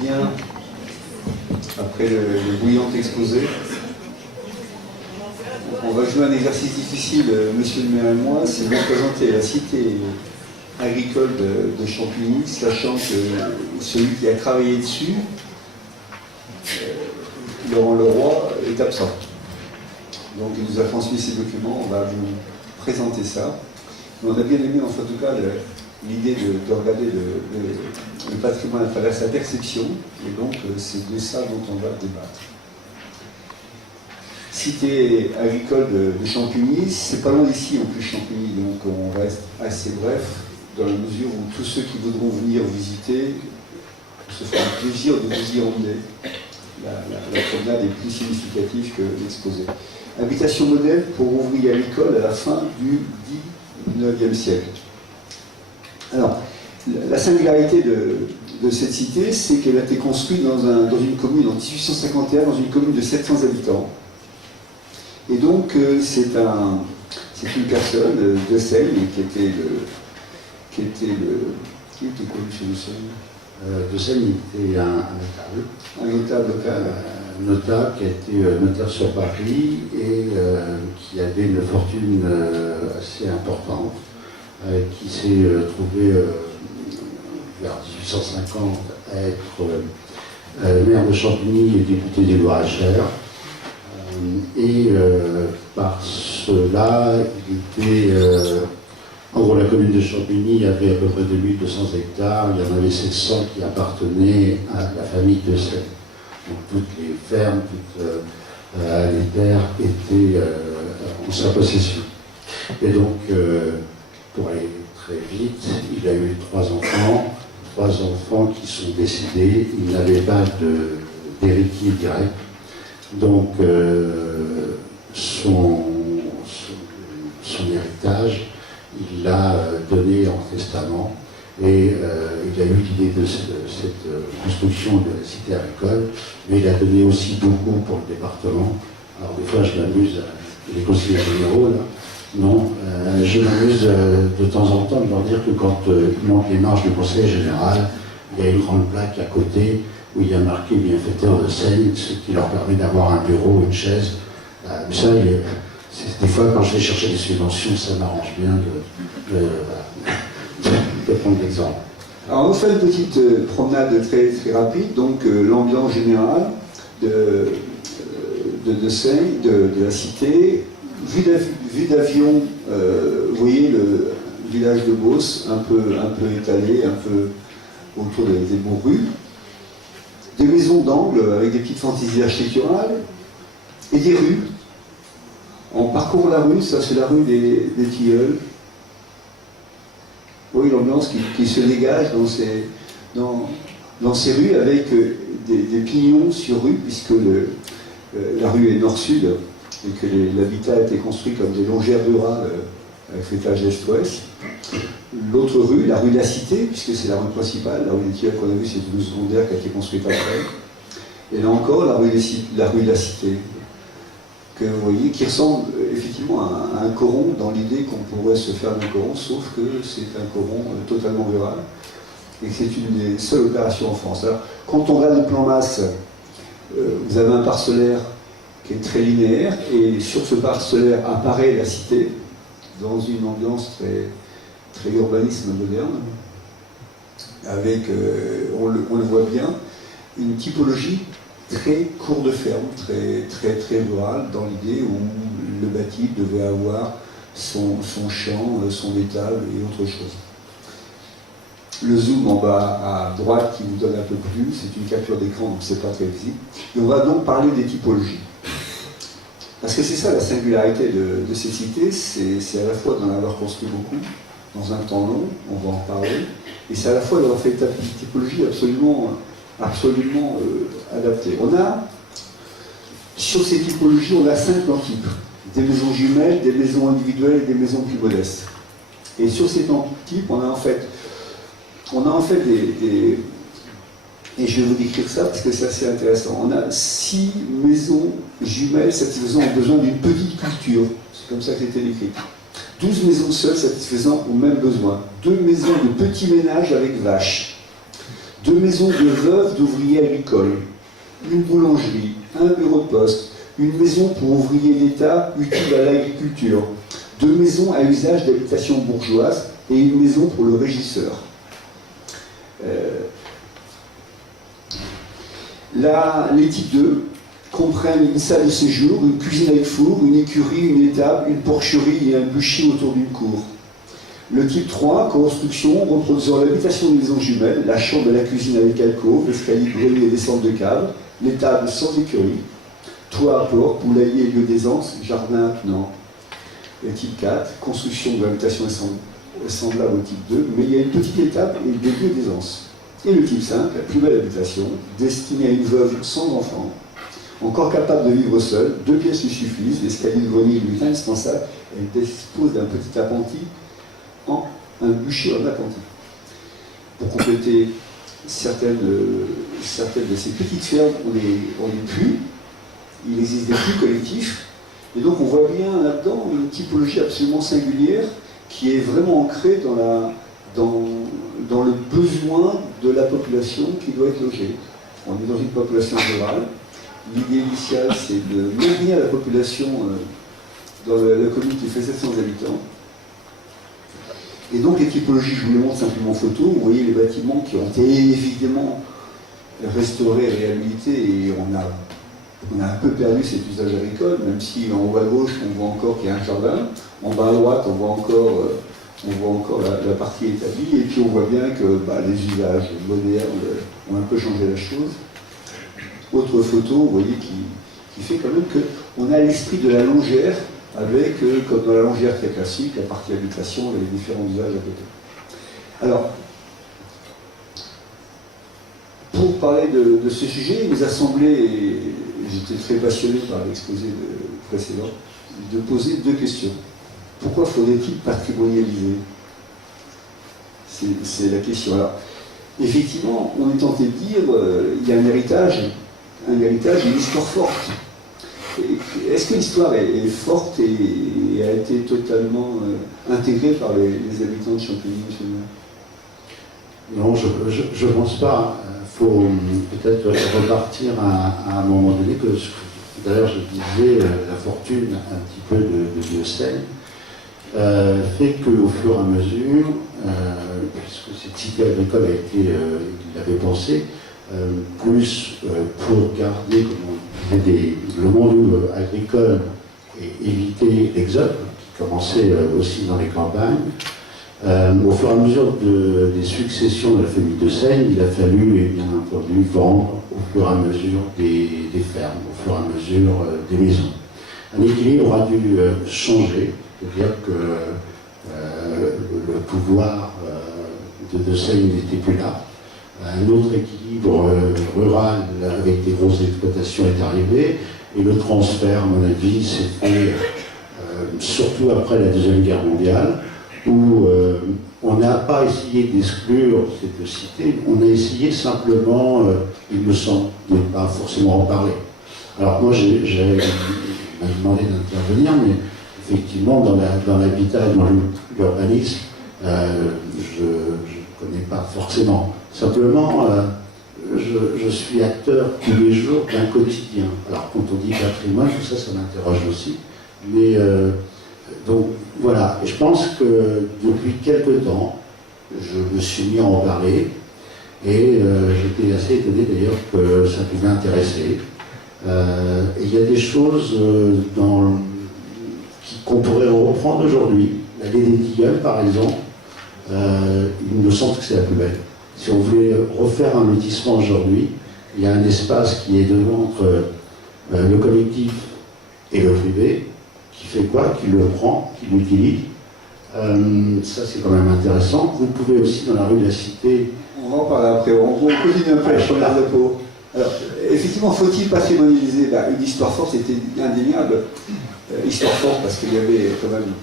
bien, après le bouillant exposé. On va jouer un exercice difficile, monsieur le maire et moi, c'est de représenter la cité agricole de Champigny, sachant que celui qui a travaillé dessus, Laurent Leroy, est absent. Donc il nous a transmis ces documents, on va vous présenter ça. Mais on a bien aimé, en tout cas, l'idée de regarder le patrimoine à travers sa perception, et donc c'est de ça dont on va débattre. Cité agricole de Champigny, c'est pas loin d'ici en plus Champigny, donc on reste assez bref, dans la mesure où tous ceux qui voudront venir visiter se feront un plaisir de vous y emmener. La promenade est plus significative que l'exposé. Habitation modèle pour ouvriers à l'école à la fin du 19e siècle. Alors, la singularité de cette cité, c'est qu'elle a été construite dans une commune en 1851, dans une commune de 700 habitants. Et donc, c'est une personne de Seigne qui était connu chez De Seigne. De Seigne était un notable. Un notable local. Un notable qui a été notaire sur Paris et qui avait une fortune assez importante, qui s'est trouvé vers 1850 à être maire de Champigny et député des Lois-Achères. Et par cela, il était. En gros, la commune de Champigny avait à peu près 2200 hectares, il y en avait 700 qui appartenaient à la famille de Seigne. Donc toutes les fermes, toutes les terres étaient en sa possession. Et donc, pour aller très vite, il a eu trois enfants qui sont décédés, il n'avait pas d'héritier direct. Donc, son héritage, il l'a donné en testament et il a eu l'idée de cette construction de la cité agricole, mais il a donné aussi beaucoup pour le département. Alors des fois je m'amuse, les conseillers généraux là, non, je m'amuse de temps en temps de leur dire que quand il manque les marges du conseil général, il y a une grande plaque à côté où il y a marqué bienfaiteur de Seigne, ce qui leur permet d'avoir un bureau, une chaise. Mais ça, des fois, quand je vais chercher des subventions, ça m'arrange bien de prendre l'exemple. Alors, on fait une petite promenade très, très rapide, donc l'ambiance générale de Seigne, de la cité. Vue d'avion, vous voyez le village de Beauce, un peu étalé, un peu autour des beaux rues. Des maisons d'angle avec des petites fantaisies architecturales et des rues. On parcourt la rue, ça c'est la rue des Tilleuls. Oui, l'ambiance qui se dégage dans ces rues avec des pignons sur rue, puisque la rue est nord-sud et que l'habitat a été construit comme des longères rurales avec fêtage est-ouest. L'autre rue, la rue de la Cité, puisque c'est la rue principale, la rue des Tilleuls qu'on a vue, c'est une rue secondaire qui a été construite après. Et là encore, la rue de la Cité, que vous voyez, qui ressemble effectivement à un coron dans l'idée qu'on pourrait se faire d'un coron, sauf que c'est un coron totalement rural et que c'est une des seules opérations en France. Alors, quand on regarde le plan masse, vous avez un parcellaire qui est très linéaire et sur ce parcellaire apparaît la cité dans une ambiance très urbanisme moderne, avec, on le voit bien, une typologie très court de ferme, très rural, dans l'idée où le bâti devait avoir son champ, son étable et autre chose. Le zoom en bas à droite qui vous donne un peu plus, c'est une capture d'écran, donc c'est pas très visible. Et on va donc parler des typologies. Parce que c'est ça la singularité de ces cités, c'est à la fois d'en avoir construit beaucoup, dans un temps long, on va en parler, et c'est à la fois d'avoir fait une typologie absolument adaptée. Sur ces typologies, on a 5 types. Des maisons jumelles, des maisons individuelles et des maisons plus modestes. Et sur ces types, on a en fait des... Et je vais vous décrire ça parce que c'est assez intéressant. On a 6 maisons jumelles satisfaisant aux besoins d'une petite culture. C'est comme ça que c'était décrit. 12 maisons seules satisfaisant aux mêmes besoins. 2 maisons de petits ménages avec vaches. 2 maisons de veuves d'ouvriers agricoles, une boulangerie, un bureau de poste, une maison pour ouvriers d'État utile à l'agriculture, 2 maisons à usage d'habitation bourgeoise et une maison pour le régisseur. Les types 2 comprennent une salle de séjour, une cuisine avec four, une écurie, une étable, une porcherie et un bûcher autour d'une cour. Le type 3, construction reproduisant l'habitation d'une maison jumelle, la chambre et la cuisine avec alcôve, l'escalier grenier et descente de cave, l'étable sans écurie, toit à port, poulailler et lieu d'aisance, jardin attenant. Le type 4, construction de l'habitation est semblable au type 2, mais il y a une petite étape et des lieux d'aisance. Et le type 5, la plus belle habitation, destinée à une veuve sans enfant, encore capable de vivre seule, 2 pièces lui suffisent, l'escalier de grenier lui est indispensable, elle dispose d'un petit appentis en un bûcher en appentis. Pour compléter certaines de ces petites fermes, on les pue, il existe des puits collectifs, et donc on voit bien là-dedans une typologie absolument singulière qui est vraiment ancrée dans le besoin de la population qui doit être logée. On est dans une population rurale. L'idée initiale, c'est de maintenir la population dans la commune qui fait 700 habitants. Et donc les typologies, je vous les montre simplement en photo. Vous voyez les bâtiments qui ont été évidemment restaurés, réhabilités, et on a un peu perdu cet usage agricole, même si en haut à gauche, on voit encore qu'il y a un jardin. En bas à droite, on voit encore la partie établie, et puis on voit bien que les usages modernes ont un peu changé la chose. Autre photo, vous voyez, qui fait quand même qu'on a l'esprit de la longère, avec, comme dans la longère très classique, la partie habitation et les différents usages à côté. Alors, pour parler de ce sujet, il nous a semblé, et j'étais très passionné par l'exposé précédent, de poser 2 questions. Pourquoi faudrait-il patrimonialiser? C'est la question. Alors, effectivement, on est tenté de dire il y a un héritage et une histoire forte. Est-ce que l'histoire est forte et a été totalement intégrée par les habitants de Champigny, monsieur le maire? Non, je ne pense pas. Il faut peut-être repartir à un moment donné, que d'ailleurs je disais, la fortune un petit peu de Seine fait qu'au fur et à mesure, puisque cette cité agricole a été, il avait pensé, plus pour garder, comme on disait, le monde agricole et éviter l'exode, qui commençait aussi dans les campagnes. Au fur et à mesure des successions de la famille de Seine, il a fallu, bien entendu, vendre au fur et à mesure des fermes, au fur et à mesure des maisons. Un équilibre a dû changer, c'est-à-dire que le pouvoir de Seine n'était plus là. Un autre équilibre rural avec des grosses exploitations est arrivé, et le transfert, à mon avis, s'est fait surtout après la Deuxième Guerre mondiale, où on n'a pas essayé d'exclure cette cité, on a essayé simplement, il me semble, de ne pas forcément en parler. Alors moi, j'avais demandé d'intervenir, mais effectivement, dans l'habitat et dans l'urbanisme, je ne connais pas forcément. Simplement, je suis acteur tous les jours d'un quotidien. Alors quand on dit patrimoine, tout ça m'interroge aussi. Mais donc voilà, et je pense que depuis quelque temps, je me suis mis à en parler, et j'étais assez étonné d'ailleurs que ça pouvait intéresser. Et il y a des choses qu'on pourrait reprendre aujourd'hui. L'allée des Tilleuls, par exemple, il me semble que c'est la plus belle. Si on voulait refaire un lotissement aujourd'hui, il y a un espace qui est devant entre le collectif et le privé, qui fait quoi? Qui le prend, qui l'utilise. Ça, c'est quand même intéressant. Vous pouvez aussi, dans la rue de la Cité... On va en parler après, on continue un peu la première dépôt. Alors, effectivement, faut-il patrimonialiser? Une histoire forte, c'était indéniable. Histoire forte, parce qu'il y avait quand même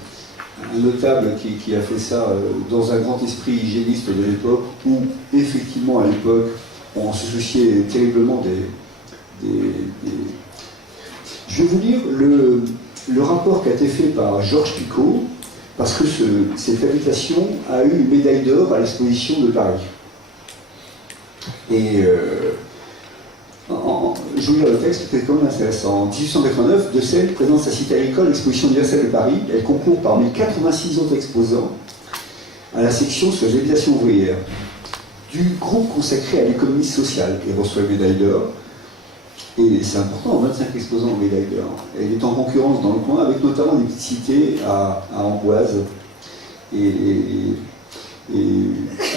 un notable qui a fait ça dans un grand esprit hygiéniste de l'époque, où, effectivement, à l'époque, on se souciait terriblement des... Je vais vous lire le rapport qui a été fait par Georges Picot, parce que cette habitation a eu une médaille d'or à l'exposition de Paris. Et je vous lire le texte, c'est quand même intéressant. En 1889, De Seyne présente sa cité agricole, l'exposition universelle de Paris. Elle concourt parmi 86 autres exposants à la section sur les habitations ouvrières du groupe consacré à l'économie sociale et reçoit une médaille d'or. Et c'est important, 25 exposants en médaille d'or. Elle est en concurrence dans le coin avec notamment des petites cités à Amboise et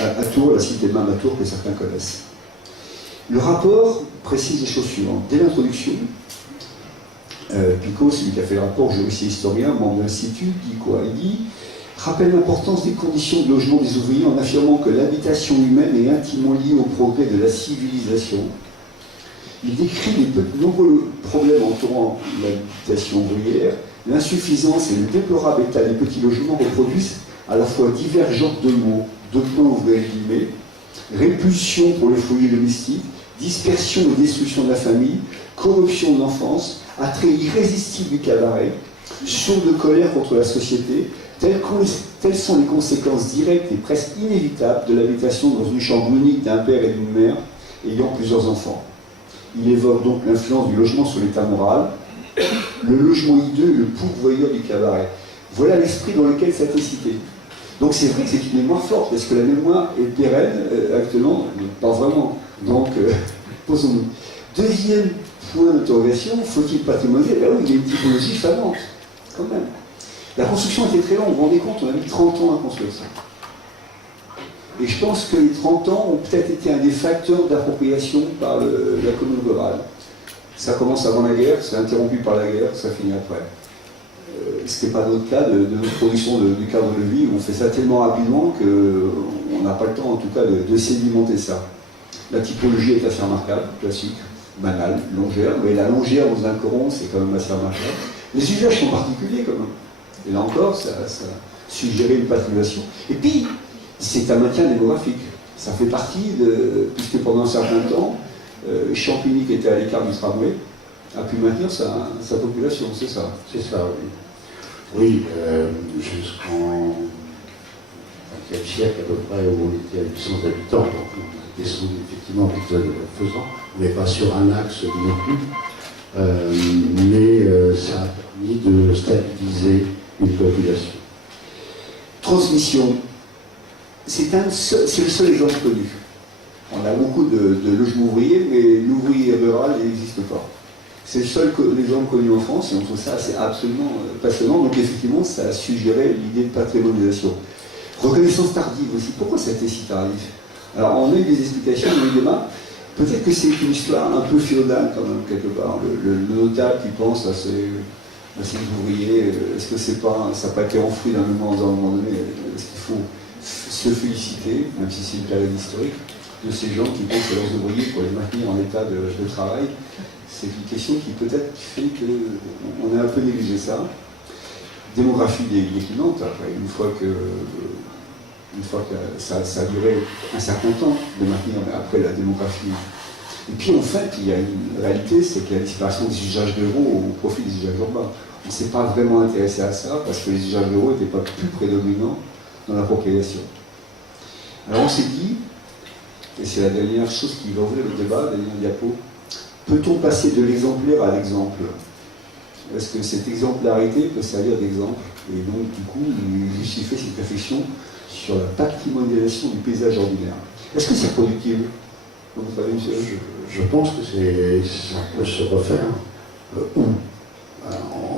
à Tours, la cité même à Tours que certains connaissent. Le rapport précise les choses suivantes. Dès l'introduction, Picot, celui qui a fait le rapport, juriste et historien, membre de l'Institut, dit quoi? Il dit rappelle l'importance des conditions de logement des ouvriers en affirmant que l'habitation humaine est intimement liée au progrès de la civilisation. Il décrit les nombreux problèmes entourant l'habitation ouvrière. L'insuffisance et le déplorable état des petits logements reproduisent à la fois divergentes de mots, deux points ouverts guillemets, répulsion pour le foyer domestique, dispersion et destruction de la famille, corruption de l'enfance, attrait irrésistible du cabaret, source de colère contre la société, telles sont les conséquences directes et presque inévitables de l'habitation dans une chambre unique d'un père et d'une mère ayant plusieurs enfants. Il évoque donc l'influence du logement sur l'état moral, le logement hideux et le pourvoyeur du cabaret. Voilà l'esprit dans lequel ça a été cité. Donc c'est vrai que c'est une mémoire forte, parce que la mémoire est pérenne, actuellement, pas vraiment. Donc, posons-nous. Deuxième point d'interrogation, faut-il patrimoniser? Ben oui, il y a une typologie flamante, quand même. La construction était très longue, vous vous rendez compte, on a mis 30 ans à construire ça. Et je pense que les 30 ans ont peut-être été un des facteurs d'appropriation par la commune rurale. Ça commence avant la guerre, c'est interrompu par la guerre, ça finit après. Ce n'est pas notre cas de production du cadre de vie, où on fait ça tellement rapidement qu'on n'a pas le temps en tout cas de sédimenter ça. La typologie est assez remarquable, classique, banale, longère, mais la longère dans un coron, c'est quand même assez remarquable. Les usages sont particuliers quand même. Et là encore, ça suggérait une patrimonisation. Et puis, c'est un maintien démographique. Ça fait partie puisque pendant un certain temps, Champigny, qui était à l'écart du tramway, a pu maintenir sa population, c'est ça. C'est ça, oui. Oui, jusqu'en 20e siècle à peu près, où on était à 800 habitants, donc on est descendu effectivement faisant, mais pas sur un axe non plus, mais ça a permis de stabiliser une population. Transmission, c'est le seul exemple connu. On a beaucoup de logements ouvriers, mais l'ouvrier rural n'existe pas. C'est le seul exemple connu en France, et on trouve ça absolument passionnant. Donc effectivement, ça a suggéré l'idée de patrimonialisation. Reconnaissance tardive aussi. Pourquoi ça a été si tardif? Alors on a eu des explications dans les débats. Peut-être que c'est une histoire un peu féodale quand même, quelque part. Le notable qui pense à ces ouvriers, est-ce que ça n'a pas été enfoui d'un moment à un moment donné? Est-ce qu'il faut se féliciter, même si c'est une période historique, de ces gens qui pensent à leurs ouvriers pour les maintenir en état de travail? C'est une question qui peut-être fait qu'on a un peu négligé ça. Démographie déclinante, après, une fois que ça a duré un certain temps de maintenir, mais après la démographie. Et puis en fait, il y a une réalité, c'est qu'il y a la disparition des usages ruraux au profit des usages urbains. On ne s'est pas vraiment intéressé à ça parce que les usages ruraux n'étaient pas plus prédominants dans la population. Alors on s'est dit, et c'est la dernière chose qui va ouvrir le débat, la dernière diapo, peut-on passer de l'exemplaire à l'exemple? Est-ce que cette exemplarité peut servir d'exemple? Et donc, du coup, justifier cette réflexion sur la patrimonialisation du paysage ordinaire. Est-ce que c'est productif? Je pense que ça peut se refaire. Où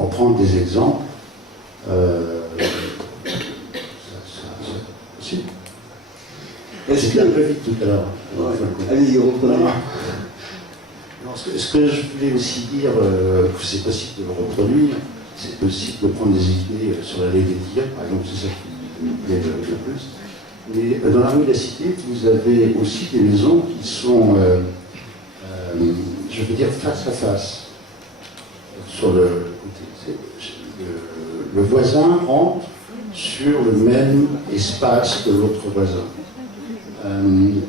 en prendre des exemples. Si. Est-ce que un peu vite tout à l'heure. Ouais. Allez-y, reprenez. Ce que je voulais aussi dire, que c'est possible de le reproduire, c'est possible de prendre des idées sur la lait des tirs, par exemple, c'est ça qui me plaît le plus. Mais dans la rue de la Cité, vous avez aussi des maisons qui sont, je veux dire, face à face, sur le côté. Le voisin rentre sur le même espace que l'autre voisin.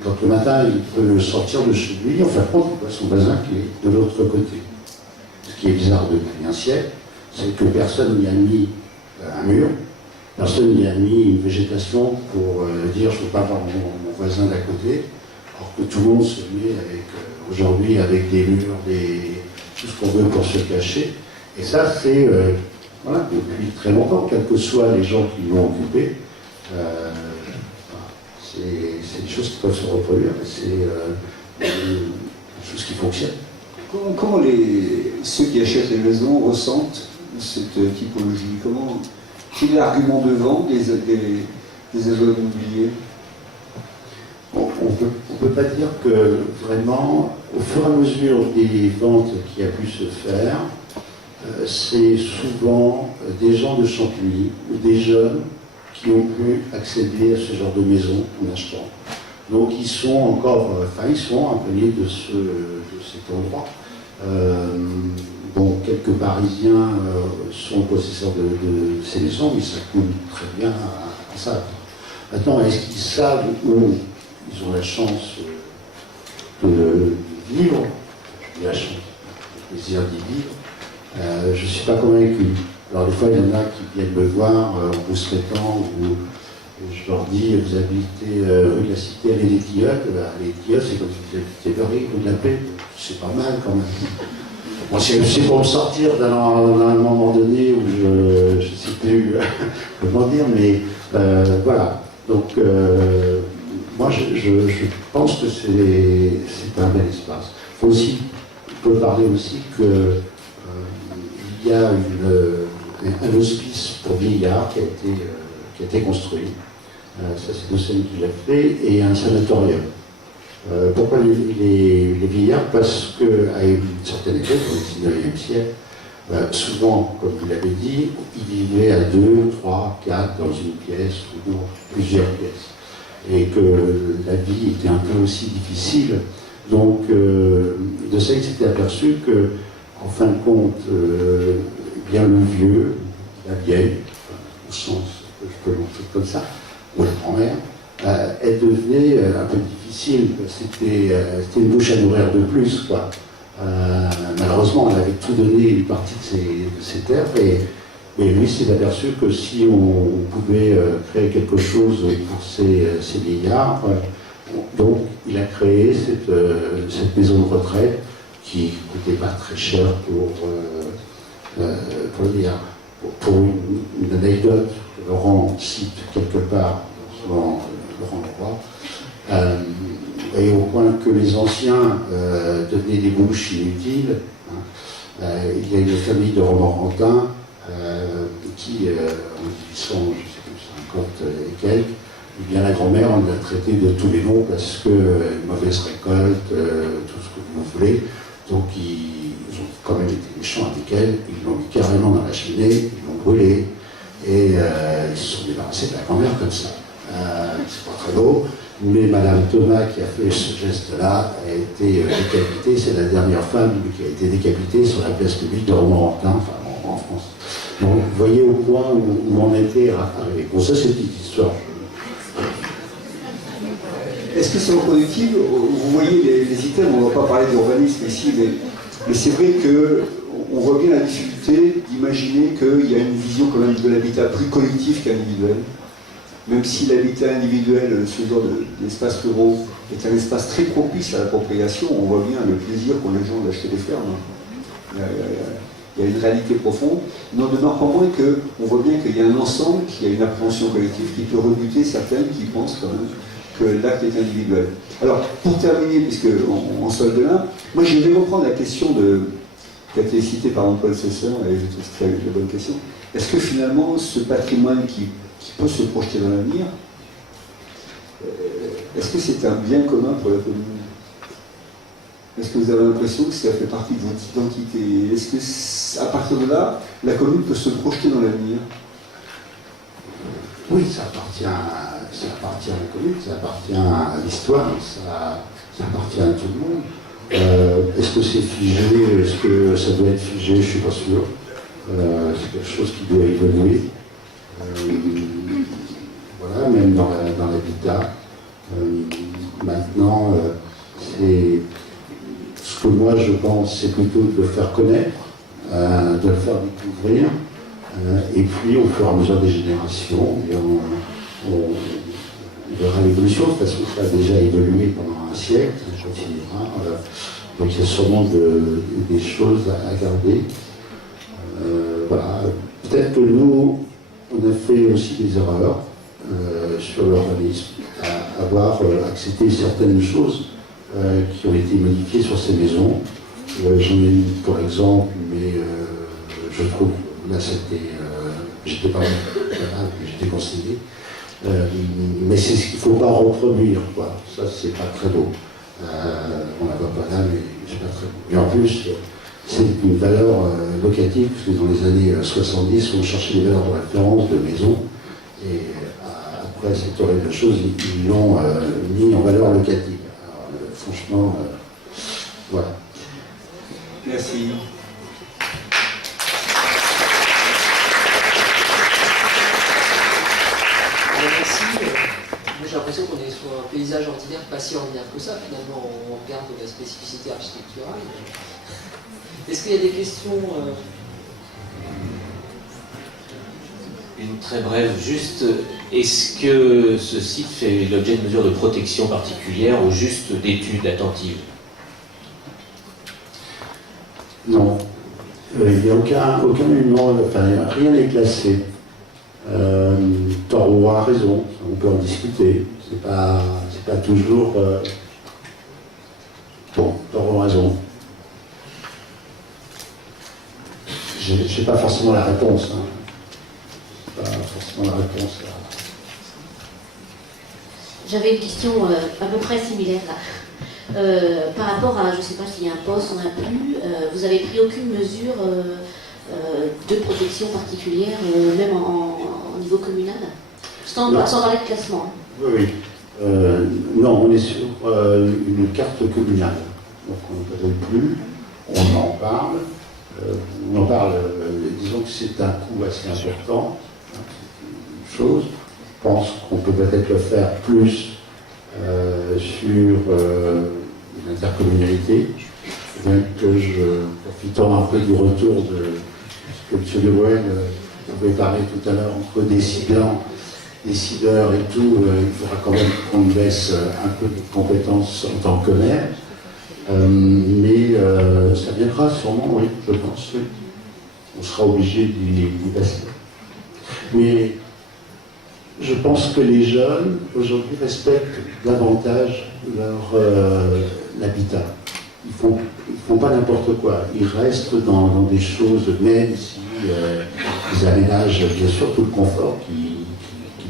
Quand le matin il peut sortir de chez lui, en fin de compte, il voit son voisin qui est de l'autre côté. Ce qui est bizarre depuis un siècle, c'est que personne n'y a mis un mur, personne n'y a mis une végétation pour dire je ne veux pas voir mon voisin d'à côté. alors que tout le monde se met aujourd'hui avec des murs, tout ce qu'on veut pour se cacher. Et ça, c'est voilà, depuis très longtemps, quels que soient les gens qui l'ont occupé, c'est des choses qui peuvent se reproduire, c'est des choses qui fonctionnent. Comment ceux qui achètent les maisons ressentent cette typologie? Quel est l'argument de vente des agents immobiliers? On ne peut pas dire que vraiment, au fur et à mesure des ventes qui a pu se faire, c'est souvent des gens de Champigny ou des jeunes qui ont pu accéder à ce genre de maison en achetant. Donc ils sont ils sont imprégnés de cet endroit. Bon, quelques Parisiens sont possesseurs de ces maisons, mais ça coûte très bien à ça. Maintenant, est-ce qu'ils savent où ils ont la chance de vivre? J'ai la chance, le plaisir d'y vivre. Je ne suis pas convaincu. Alors des fois, il y en a qui viennent me voir en vous traitant, où je leur dis, vous habitez rue de la Cité, allez les Tilleuls. Les Tilleuls, c'est comme si vous habitez Paris, rue de la Paix. C'est pas mal quand même. Bon, c'est pour me sortir d'un moment donné où je ne sais plus comment dire, mais voilà. Donc, moi, je pense que c'est un bel espace. On peut parler aussi que il y a un hospice pour vieillards qui a été construit. Ça, c'est Dossen qui l'a fait, et un sanatorium. Pourquoi les vieillards? Parce qu'à une certaine époque, au XIXe siècle, souvent, comme vous l'avez dit, ils vivaient à 2, 3, 4 dans une pièce ou dans plusieurs pièces. Et que la vie était un peu aussi difficile. Donc, Dossen s'était aperçu que, en fin de compte, bien le vieux, la vieille, au sens que je peux montrer comme ça, ou la grand-mère, elle devenait un peu difficile. C'était une bouche à nourrir de plus, quoi. Malheureusement, on avait tout donné, une partie de ses terres, et lui s'est aperçu que si on pouvait créer quelque chose pour ces vieillards, donc il a créé cette maison de retraite qui ne coûtait pas très cher pour le vieillard. Pour une anecdote, Laurent cite quelque part dans Laurent Leroy, et au point que les anciens devenaient des bouches inutiles, il y a une famille de Romorantin qui, en 1850 et quelques, eh bien, la grand-mère, on l'a traité de tous les noms parce que mauvaise récolte, tout ce que vous voulez. Donc ils ont quand même été méchants avec elle, ils l'ont mis carrément dans la cheminée, ils l'ont brûlée, et ils se sont débarrassés de la grand-mère comme ça. C'est pas très beau, mais Madame Thomas qui a fait ce geste-là a été décapitée. C'est la dernière femme qui a été décapitée sur la place publique de Romorantin, enfin en France. Donc vous voyez au point où on était arrivé. Bon, ça c'est une petite histoire. Est-ce que c'est reproductible? Vous voyez les items, on ne va pas parler d'urbanisme ici, mais c'est vrai qu'on voit bien la difficulté d'imaginer qu'il y a une vision quand même de l'habitat plus collectif qu'individuel. Même si l'habitat individuel, ce genre d'espace ruraux, est un espace très propice à l'appropriation, on voit bien le plaisir qu'ont les gens d'acheter des fermes. Il y a une réalité profonde. N'en demeure pas moins qu'on voit bien qu'il y a un ensemble, qu'il y a une appréhension collective qui peut rebuter certaines qui pensent quand même que l'acte est individuel. Alors, pour terminer, puisqu'on solde là, moi je vais reprendre la question qui a été citée par Antoine Cesseur, et je trouve que c'est la bonne question. Est-ce que finalement, ce patrimoine qui peut se projeter dans l'avenir, est-ce que c'est un bien commun pour la commune? Est-ce que vous avez l'impression que ça fait partie de votre identité? Est-ce qu'à partir de là, la commune peut se projeter dans l'avenir? Oui, ça appartient à la commune, ça appartient à l'histoire, ça appartient à tout le monde. Est-ce que c'est figé? Est-ce que ça doit être figé? Je ne suis pas sûr. C'est quelque chose qui doit évoluer. Voilà, même dans l'habitat. Maintenant, c'est ce que moi je pense, c'est plutôt de le faire connaître, de le faire découvrir, et puis au fur et à mesure des générations, on verra l'évolution, parce que ça a déjà évolué pendant un siècle, ça continuera. Donc il y a sûrement des choses à garder. Voilà. Peut-être que nous, on a fait aussi des erreurs sur l'urbanisme, à avoir accepté certaines choses qui ont été modifiées sur ces maisons. J'en ai eu pour exemple, mais je trouve, là c'était, j'étais pas là, j'étais conseillé, mais c'est ce qu'il ne faut pas reproduire, quoi. Ça c'est pas très beau. On la voit pas là, mais c'est pas très beau. Et en plus, c'est une valeur locative, parce que dans les années 70, on cherchait des valeurs de référence de maison, et après cette horrible chose, ils l'ont mis en valeur locative. Alors, franchement, voilà. Merci. Merci. Moi j'ai l'impression qu'on est sur un paysage ordinaire, pas si ordinaire que ça finalement, on regarde la spécificité architecturale. Est-ce qu'il y a des questions Une très brève, juste, est-ce que ce site fait l'objet de mesures de protection particulières ou juste d'études attentives? Non. Il n'y a aucun élément, enfin, rien n'est classé. Toro a raison, on peut en discuter. C'est pas toujours. Bon, Toro a raison. J'ai pas forcément la réponse. Hein. Pas forcément la réponse. Là. J'avais une question à peu près similaire là. Par rapport à, je ne sais pas s'il y a un poste, on n'a plus, vous avez pris aucune mesure de protection particulière, même au niveau communal, sans parler de classement. Oui, oui. Non, on est sur une carte communale. Donc on ne peut plus, on en parle. Disons que c'est un coût assez important. C'est une chose. Je pense qu'on peut peut-être le faire plus sur l'intercommunalité. Bien que profitant un peu du retour de ce que M. Lewen avait parlé tout à l'heure entre décideurs et tout, il faudra quand même qu'on baisse un peu de compétences en tant que maire. Mais ça viendra sûrement, oui, je pense, oui. On sera obligé d'y passer. Mais je pense que les jeunes, aujourd'hui, respectent davantage leur l'habitat. Ils font pas n'importe quoi. Ils restent dans des choses, même si ils aménagent, bien sûr, tout le confort qu'ils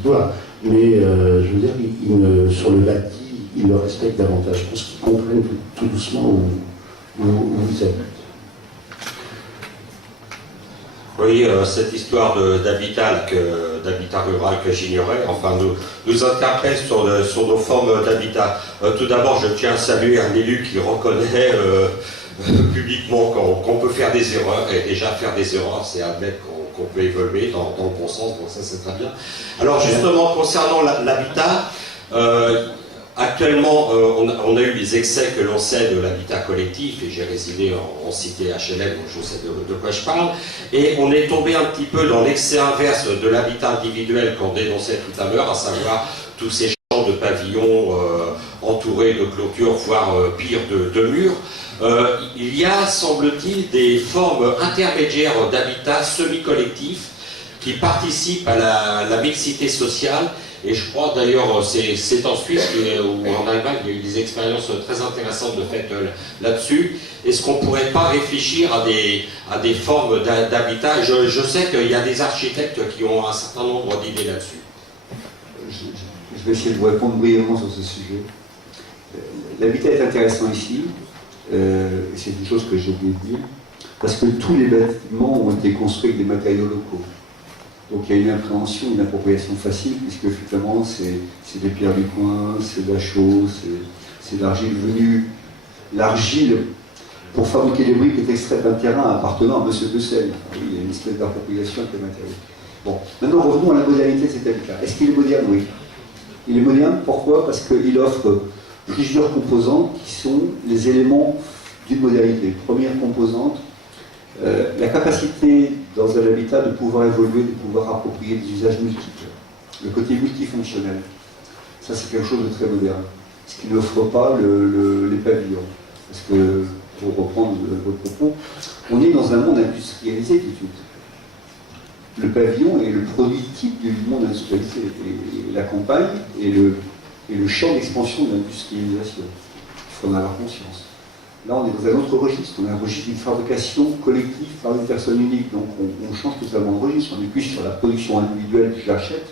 doivent. Mais, je veux dire, sur le bâti, ils le respectent davantage. Je pense qu'ils comprennent tout doucement où ils habitent. Oui, cette histoire d'habitat rural que j'ignorais, enfin, nous interpelle sur nos formes d'habitat. Tout d'abord, je tiens à saluer un élu qui reconnaît publiquement qu'on peut faire des erreurs, et déjà faire des erreurs, c'est admettre qu'on peut évoluer dans le bon sens, donc ça c'est très bien. Alors justement, concernant l'habitat, actuellement, on a eu les excès que l'on sait de l'habitat collectif, et j'ai résidé en cité HLM, donc je sais de quoi je parle, et on est tombé un petit peu dans l'excès inverse de l'habitat individuel qu'on dénonçait tout à l'heure, à savoir tous ces champs de pavillons entourés de clôtures, voire pire de murs. Il y a, semble-t-il, des formes intermédiaires d'habitat semi-collectif qui participent à la mixité sociale. Et je crois d'ailleurs, c'est en Suisse ou en Allemagne, il y a eu des expériences très intéressantes de fait là-dessus. Est-ce qu'on ne pourrait pas réfléchir à des formes d'habitat? Je sais qu'il y a des architectes qui ont un certain nombre d'idées là-dessus. Je vais essayer de vous répondre brièvement sur ce sujet. L'habitat est intéressant ici, c'est une chose que j'ai oublié de dire, parce que tous les bâtiments ont été construits avec des matériaux locaux. Donc il y a une appréhension, une appropriation facile, puisque finalement c'est des pierres du coin, c'est de la chaux, c'est de l'argile venue. L'argile, pour fabriquer des briques, est extraite d'un terrain appartenant à M. Bessel. Oui, il y a une espèce d'appropriation avec les matériaux. Bon, maintenant revenons à la modernité de cet habitat. Est-ce qu'il est moderne? Oui. Il est moderne, pourquoi? Parce qu'il offre plusieurs composantes qui sont les éléments d'une modernité. Première composante, la capacité dans un habitat de pouvoir évoluer, de pouvoir approprier des usages multiples. Le côté multifonctionnel. Ça, c'est quelque chose de très moderne. ce qui n'offre pas les pavillons. Parce que, pour reprendre votre propos, on est dans un monde industrialisé tout de suite. Le pavillon est le produit type du monde industrialisé. Et la campagne est le champ d'expansion de l'industrialisation. Il faut en avoir conscience. Là, on est dans un autre registre. On a un registre d'une fabrication collective par une personne unique. Donc, on change totalement de registre. On n'est plus sur la production individuelle que j'achète.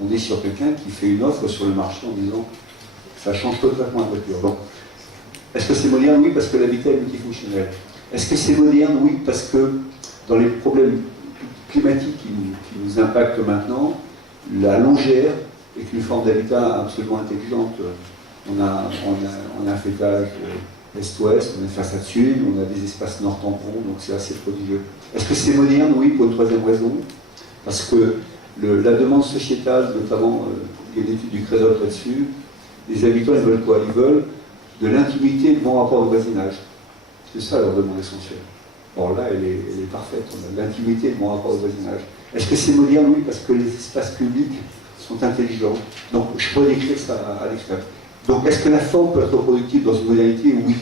On est sur quelqu'un qui fait une offre sur le marché en disant ça change totalement la voiture. Donc, est-ce que c'est moderne? Oui, parce que l'habitat est multifonctionnel. Est-ce que c'est moderne? Oui, parce que dans les problèmes climatiques qui nous impactent maintenant, la longère est une forme d'habitat absolument intelligente. On a un fêtage est-ouest, on a une façade sud, on a des espaces nord-tampons, donc c'est assez prodigieux. Est-ce que c'est moderne? Oui, pour une troisième raison. Parce que la demande sociétale, notamment, il y a une étude du Crédop là-dessus, les habitants, ils veulent quoi? Ils veulent de l'intimité et de bon rapport au voisinage. C'est ça leur demande essentielle. Or là, elle est parfaite. On a de l'intimité et de bon rapport au voisinage. Est-ce que c'est moderne? Oui, parce que les espaces publics sont intelligents. Donc, je pourrais décrire ça à l'extrême. Donc, est-ce que la forme peut être productive dans une modernité? Oui.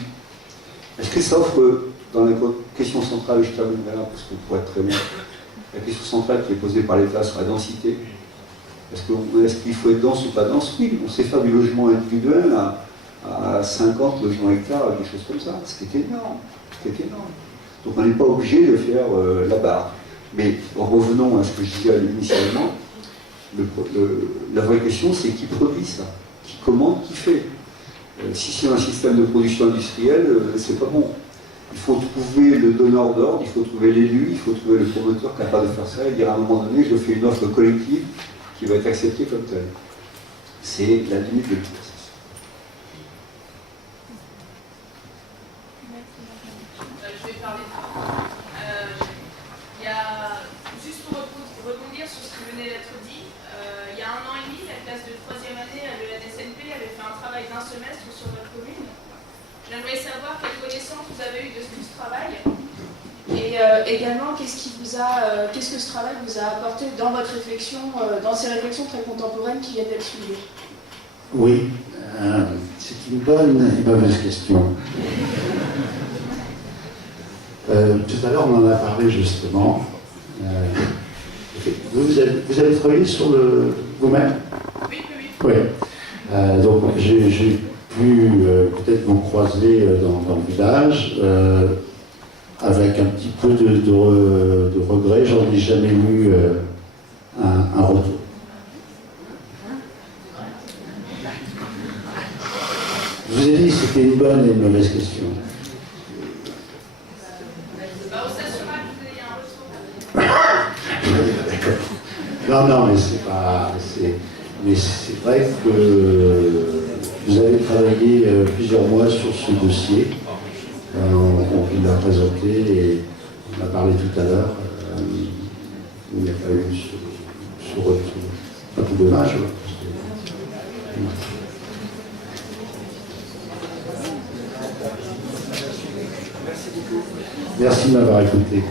Est-ce que ça offre, dans la question centrale, je terminerai là, parce qu'on pourrait être très loin, la question centrale qui est posée par l'État sur la densité. Est-ce qu'il faut être dense ou pas dense? Oui, on sait faire du logement individuel à 50 logements hectares, des choses comme ça, ce qui est énorme. Donc on n'est pas obligé de faire la barre. Mais revenons à ce que je disais initialement, la vraie question c'est qui produit ça? Qui commande, qui fait? Si c'est un système de production industrielle, c'est pas bon. Il faut trouver le donneur d'ordre, il faut trouver l'élu, il faut trouver le promoteur capable de faire ça et dire à un moment donné, je fais une offre collective qui va être acceptée comme telle. C'est la limite de l'exercice. Je vais parler. Il y a, juste pour rebondir sur ce qui venait d'être dit, il y a 1 an et demi, la classe de 3e année à l'ENSNP avait fait un travail d'1 semestre sur votre commune. J'aimerais savoir quelles connaissances vous avez eues de ce travail et également qu'est-ce que ce travail vous a apporté dans votre réflexion, dans ces réflexions très contemporaines qui viennent d'être soulevées. Oui, c'est une bonne et mauvaise question. Tout à l'heure, on en a parlé justement. Vous avez travaillé sur vous-même? Oui. Oui. Donc, j'ai pu peut-être vous croiser dans le village, avec un petit peu de regret. J'en ai jamais eu un retour. Je vous ai dit que c'était une bonne et une mauvaise question. Non, mais c'est pas. Mais c'est vrai que vous avez travaillé plusieurs mois sur ce dossier. On l'a présenté et on a parlé tout à l'heure. Il n'y a pas eu ce retour. Pas tout dommage. Merci de m'avoir écouté.